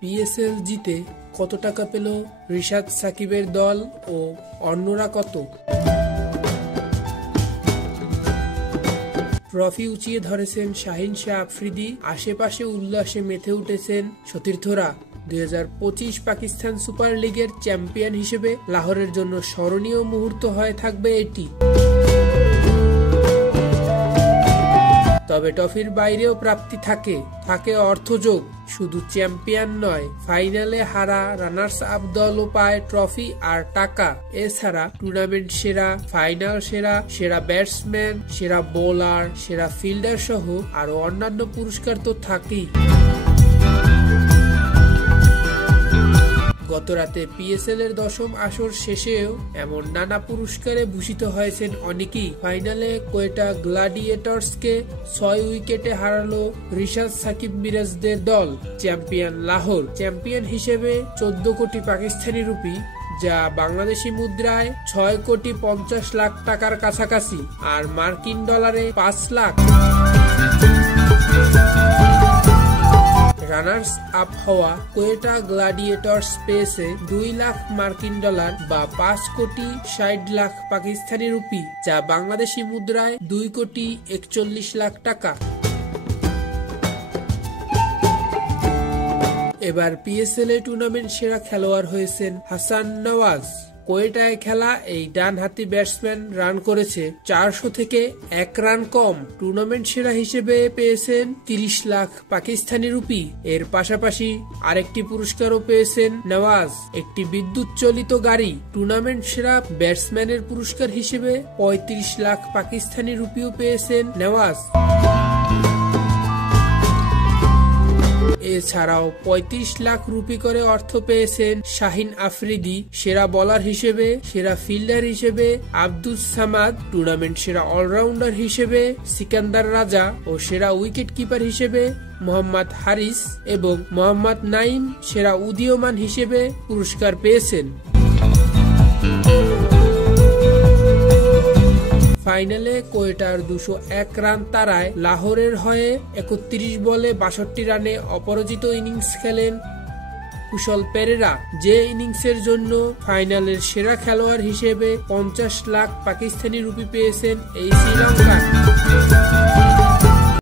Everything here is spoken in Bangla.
পিএসএল জিতে কত টাকা পেল রিশাদ সাকিবের দল ও অন্যরা কত? ট্রফি উঁচিয়ে ধরেছেন শাহিন শাহ আফ্রিদি, আশেপাশে উল্লাসে মেতে উঠেছেন সতীর্থরা। 2025 পাকিস্তান সুপার লিগের চ্যাম্পিয়ন হিসেবে লাহোরের জন্য স্মরণীয় মুহূর্ত হয়ে থাকবে এটি। তবে ট্রফির বাইরেও প্রাপ্তি থাকে অর্থযোগ। শুধু চ্যাম্পিয়ন নয়, ফাইনালে হারা রানার্স আপ দলও পায় ট্রফি আর টাকা। এছাড়া টুর্নামেন্ট সেরা, ফাইনাল সেরা, সেরা ব্যাটসম্যান, সেরা বোলার, সেরা ফিল্ডার সহ আরো অন্যান্য পুরস্কার তো থাকেই। গত রাতে পিএসএল এর 10ম আসর শেষেও এমন নানা পুরস্কারে ভূষিত হয়েছেন অনেকেই। ফাইনালে কোয়েটা গ্ল্যাডিয়েটর্সকে 6 উইকেটে হারালো রিশাদ সাকিব মিরাজদের দল। চ্যাম্পিয়ন লাহোর, চ্যাম্পিয়ন হিসেবে 14 কোটি পাকিস্তানি রুপি, যা বাংলাদেশি মুদ্রায় 6 কোটি 50 লাখ টাকার কাছাকাছি, আর মার্কিন ডলারে 5 লাখ। রানার্স আপ হওয়া কোয়েটা গ্ল্যাডিয়েটর্স পেয়েছে 2 লাখ মার্কিন ডলার বা 5 কোটি 60 লাখ পাকিস্তানি রুপি, যা বাংলাদেশি মুদ্রায় 2 কোটি 41 লাখ টাকা। এবার পিএসএল এ টুর্নামেন্ট সেরা খেলোয়াড় হয়েছেন হাসান নওয়াজ। কোয়েটায় খেলা এই ডানহাতি ব্যাটসম্যান রান করেছে 400 থেকে 1 রান কম। টুর্নামেন্ট সেরা হিসেবে পেয়েছেন 30 লাখ পাকিস্তানি রুপি। এর পাশাপাশি আরেকটি পুরস্কারও পেয়েছেন নওয়াজ, একটি বিদ্যুৎ চালিত গাড়ি। টুর্নামেন্ট সেরা ব্যাটসম্যানের পুরস্কার হিসেবে 35 লাখ পাকিস্তানি রুপিও পেয়েছেন নওয়াজ। এছাড়াও 35 লাখ রুপি করে অর্থ পেয়েছেন শাহিন আফ্রিদি। সেরা বোলার হিসেবে, সেরা ফিল্ডার হিসেবে আব্দুস সামাদ, টুর্নামেন্ট সেরা অলরাউন্ডার হিসেবে সিকান্দার রাজা ও সেরা উইকেট কিপার হিসেবে মোহাম্মদ হারিস এবং মোহাম্মদ নাইম সেরা উদীয়মান হিসেবে পুরস্কার পেয়েছেন। ফাইনালে কোয়েটার 201 রান তাড়ায় লাহোরের হয়ে 31 বলে 62 রানে অপরাজিত ইনিংস খেলেন কুশল পেরেরা, যে ইনিংসের জন্য ফাইনালের সেরা খেলোয়াড় হিসেবে 50 লাখ পাকিস্তানি রুপি পেয়েছেন এই শ্রীলঙ্কান।